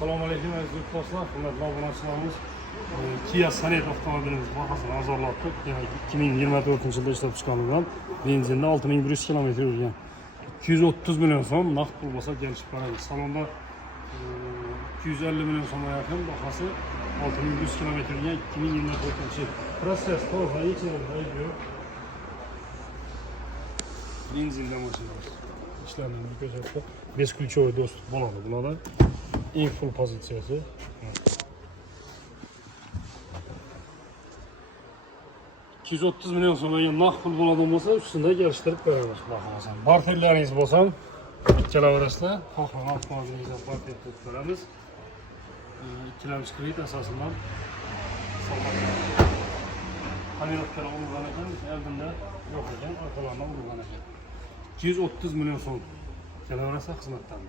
Assalomu alaykum aziz yurtdoshlar, hurmatli obunachilarimiz. Kia Sonet avtomobilimiz bahosini arzonlatdik. 2024-yilda ishlab chiqarilgan, benzinda 6100 km yurgan. 230 million so'm naqd pul bo'lsa kelishib beramiz. Salonda 250 million so'mga yaqin bahosi 6100 km yurgan 2024-yil. Proses to'g'ri hech narsa yo'q. Benzinda mashinamiz. İşlemlerini ko'rsatdi. 5 ключевой достуp bo'ladi bularda. Eng full pozitsiyasi. 230 million so'mga naqd pul bo'ladigan bo'lsa, ustida kelishtirib beramiz. Xohlasan. Barterlaringiz bo'lsa, ikkalaverasida xohlagan avtomobilingizga barter qilib beramiz. Ikkilamchi kredit asosidan Tamiratlar urilgan ekan, oldinda yo'q ekan, orqalardan urilgan ekan. 230 million so'm kelaverasa xizmatdan.